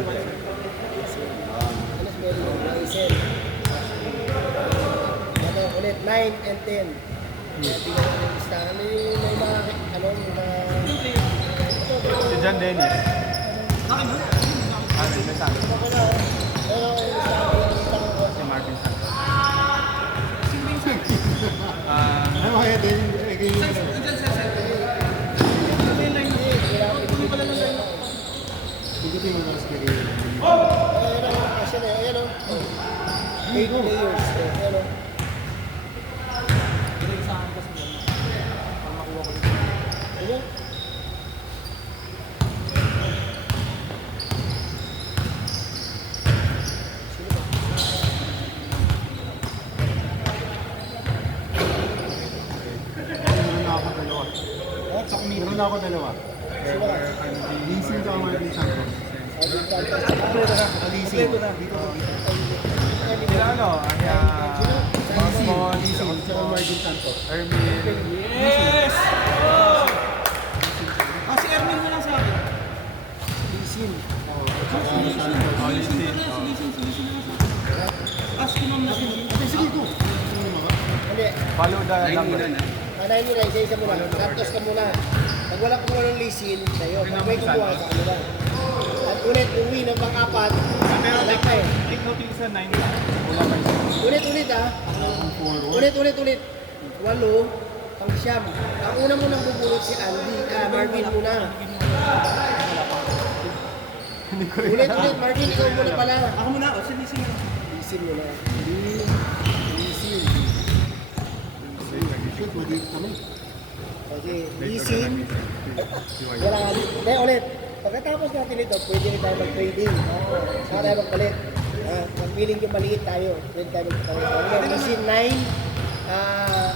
Alas meron yung Raisin. Ano, ulit, 9 and 10. Tingnan ko yung listahan. May mga, ano, yung mga... Si John Dennis. Akin mo? May sabi. Okay na, pero yung listahan yung listahan ko. Si Martin Santos. Sino ba yung sir? Ano kaya din? Sir, dyan sir, sir. Ano ba yung line mo? Ano pala ng line mo? Ikutin mo mas kaya. Ayan o, kasi na, ayan o. 8 players. Ayan o. Direct sa akin kasi yun. Para makuha ko dito. Ayan. Meron na ako dalawa. Meron na ako dalawa. Sino ka? Leasing ka Martin Santos. Alvin Santos. Leasing. Dito. Sila ano? Osmond, Leasing. Sa Martin Santos. Ermin. Yes! Ah, si Ermin na lang sa akin. Lisin. Silisin na lang sa akin. Ask ko naman natin. Sige ko. Hindi. Follow the number. Anayin mo na, isa-isa mo na. Santos ka muna. Pag wala kumuha ng lisin, sa'yo. Pag may kumuha sa kanila. At ulit, uwi ng pang-apat. Pero Alak na eh. take note yung isa 9 lang. Wala pa isa. Ulit ah. Ulit. Walo, pang siyam. Ang una mo nang bubulot si Andy. Marvin muna. Ulit, Marvin, ikaw muna pala. Ako muna, o silisin na. Lisin muna. Lisin. Shoot, madiit kami. Okay, lisin. Wala nga. Hindi, ulit. Pagkatapos natin ito, pwede rin tayo mag-trading. Saka tayo magpalit. Mag-feeling yung maliit tayo. Pwede tayo magpalit. Lisin 9.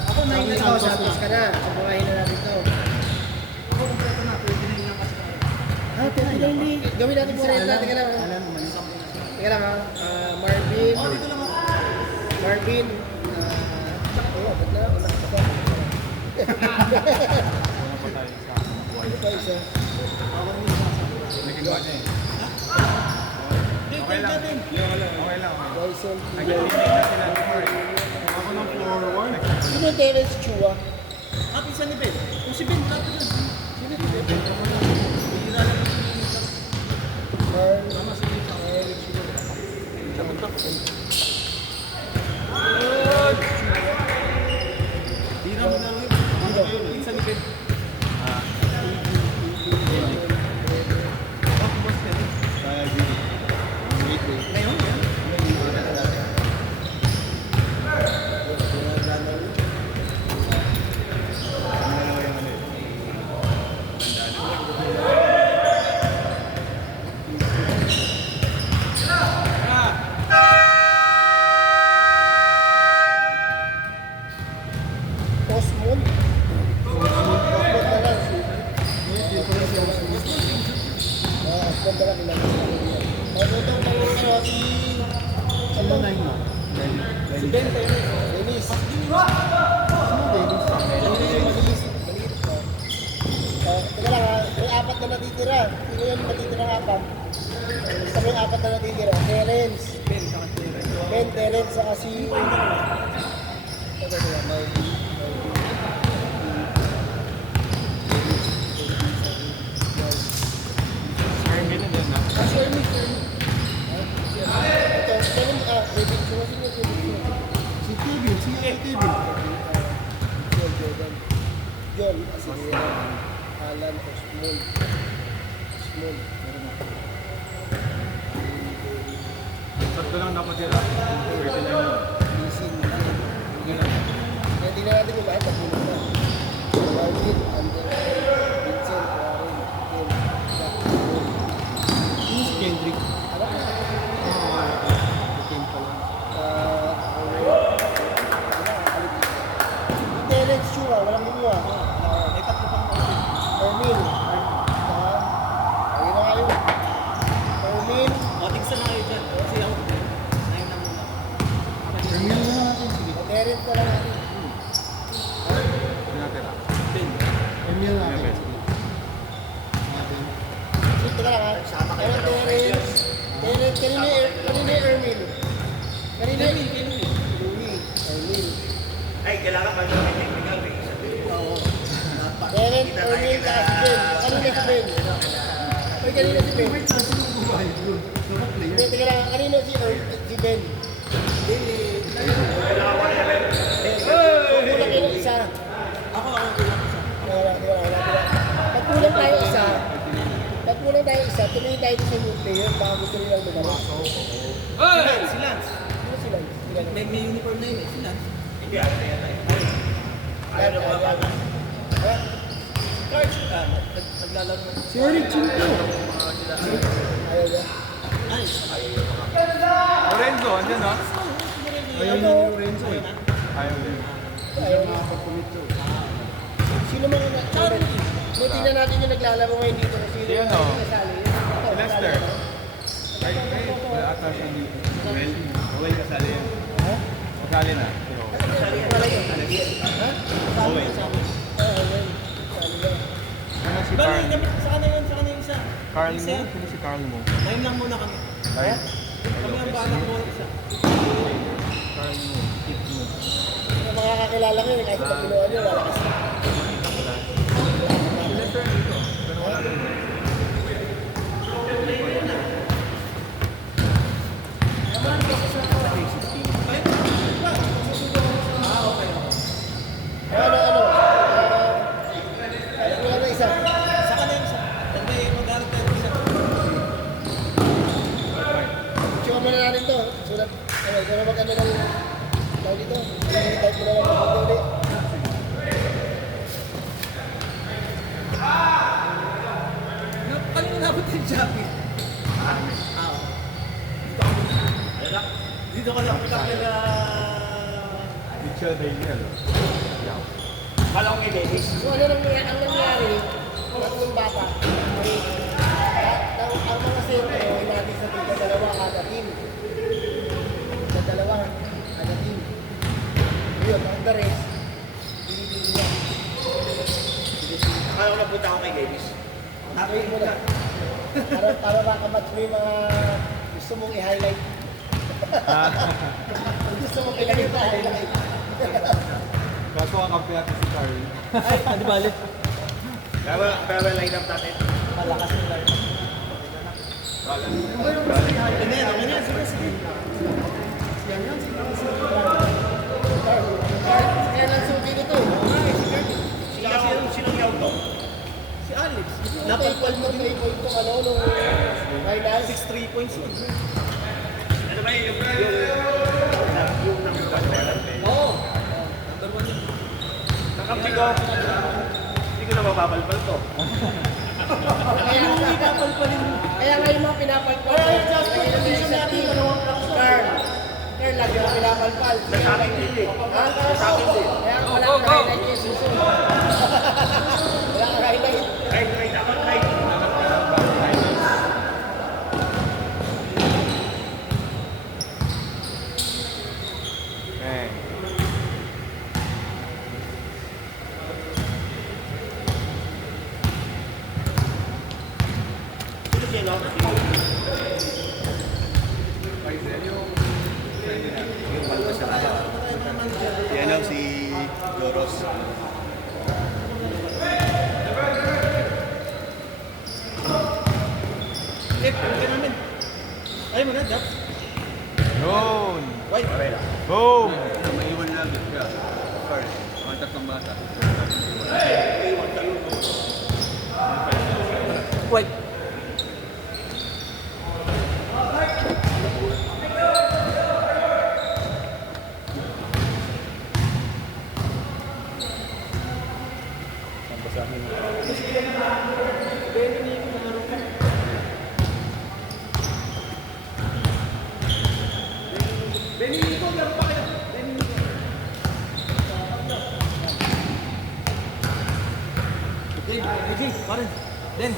Ako 9 na ikaw, Santos ka na. Sabuhayin na natin ito. Ako kompleto na, pwede na yun ang kasi tayo. Pwede na hindi. Gawin natin sa rin natin. Teka lang. Teka lang ha. Marvin. Oh, dito lang ako. Marvin. Ba't na? Wala ka pa. Wala pa tayo sa buhay. Ano pa isa? Nagagawa niya eh. Hindi, Okay lang. natin. Okay lang. Dyson. Nag-limit na sila before eh. Ako ng floor 1. Sino Terence Chua? Ah, pinsan ni Ben. Kung si Ben, dapat yun. Sino si Ben? Hihira lang yung sinilita. Tama si Ben. Hihira mo na lang yun. Pinsan ni Ben. Boss ka rin. Ngayon, yan. Osmond. Osmond na lang. Osmond na lang. Ito si... Ano 9 na? Si Ben Dennis. Dennis. Malinis. Teka lang ha, may 4 na natitira. Sino yung natitira 4? Basta may 4 na natitira. Terence. Ben, Terence, saka si... Teka lang, Marvin. Ermin na din na. Si Ernie. Ito, David Chua. Sino yung David Chua? Si Kevin. Si Kevin. Jordan. John. Si Alan Osmond. Osmond. Tatlo lang dapat sila. Pwede na yun. Lisin. Kaya di na natin yung lahat. Pag-ulit na. Marvin, Ander, Vincent, Warren, Ken, Jack, Paul. Si Kendrick. Ano? Ken pala. Terence Chua, walang kumuha. May tatlo pang kasi. Ermin. Ayun na kayo. Ermin. O, tigsan na kayo dyan. Kasi ako, 9 na muna. Terminal na natin. Sige. Terence na lang natin. Pinatira. Ben. Terminal natin. Sige. Ito na lang ha. Pero Terence. Kevin, Kevin. Louie, Erwin. Ay, kailangan pa yung technical eh. Oo. Derek, Erwin, tsaka si Ben. Kanina si Ben. Uy, kanina si Ben. Hindi, teka lang. Kanina si Ben. Kailangan ko na yan. Kulang kayo ng isa. Ako kulang isa. Pag kulang tayo isa, tumingin tayo sa new player. Baka gusto nila lumabas. Si Lance. Ano sila? Sila na. May uniform na yun eh. Si Lance. Hindi, ano na yan tayo. Ayaw na ba? Cards. Naglalaro na. Si Eric Chinto. Ayaw na. Ay. Lorenzo, andyan no? Ayaw na ni Lorenzo eh. Ayaw din. Ayaw na. Nakapag-commit to. Sino mga na? Buti na natin yung naglalaro ngayon dito. Sino Si yung ano? nasali? Si Lester. Ay, wala ata siya dito. Well, okay, kasali yan. Ha? Kasali na. Wala yun. Ha? Okay. Oo, well. Sali na. Ano si Bali, Carl? gamit sa kanila yun, sa kanila isa. Carl mo? Isa. Sino si Carl mo? Ngayon lang muna kami. Carl? Kami ang balak mo isa. Carl mo. Kit mo. Yung mga kakilala ko yun, kahit pag kinuha nyo, wala kasi. Si Lester dito. Pero wala rin. Wala na isa. Sa kanila isa. Pag may mag-aaral tayo isa. Tsura mo na natin to. Sulat. Ano, ito na mag-ano ng tawag dito. Type mo na lang ng ulit. Kanina nabot yung Shopee. Oo. Dito ka lang pick up nila. Mitchell Daniel. Kala ko kay Dennis. So ano ang nangyari, tatlong bata, ang mga sentro, hinati sa tigka dalawa kada team. Sa dalawa kada team. Yun, ang the rest, binibili niya. Kala ko napunta ako kay Dennis. Wait mo na. Para makamatch mo yung mga gusto mong i-highlight. Gusto mong i-highlight. Kaso ang kampi natin si Carl. Ay, hindi bali. Pero line up natin. Malakas yung line. Hindi, okay na. Sige, sige. Kaya lang suki nito. Sino yung auto? Si Alex. Napalpal mo yung point ko ano nung finals. 6 3 points yun. Ano ba yung number 1 meron? Oo. Number 1 yun. Nakampi ko. Hindi ko na mapapalpal to. Hindi kapalpalin mo. Kaya nga yung mga pinapalpal. Ay, just for position natin. Carl, lagi mo pinapalpal. Sa akin din eh. Ha? Sa akin din. Kaya wala kang highlight yung susunod. Wala kang highlight. Right, dapat right. Eh. Sino sino? Yan ang si Doros. Eh, okay namin. Ayaw mo na, Jack. Yun! White. Boom! Maiwan lang. Sorry. Mga tatlong bata. White. Den, pare. Den.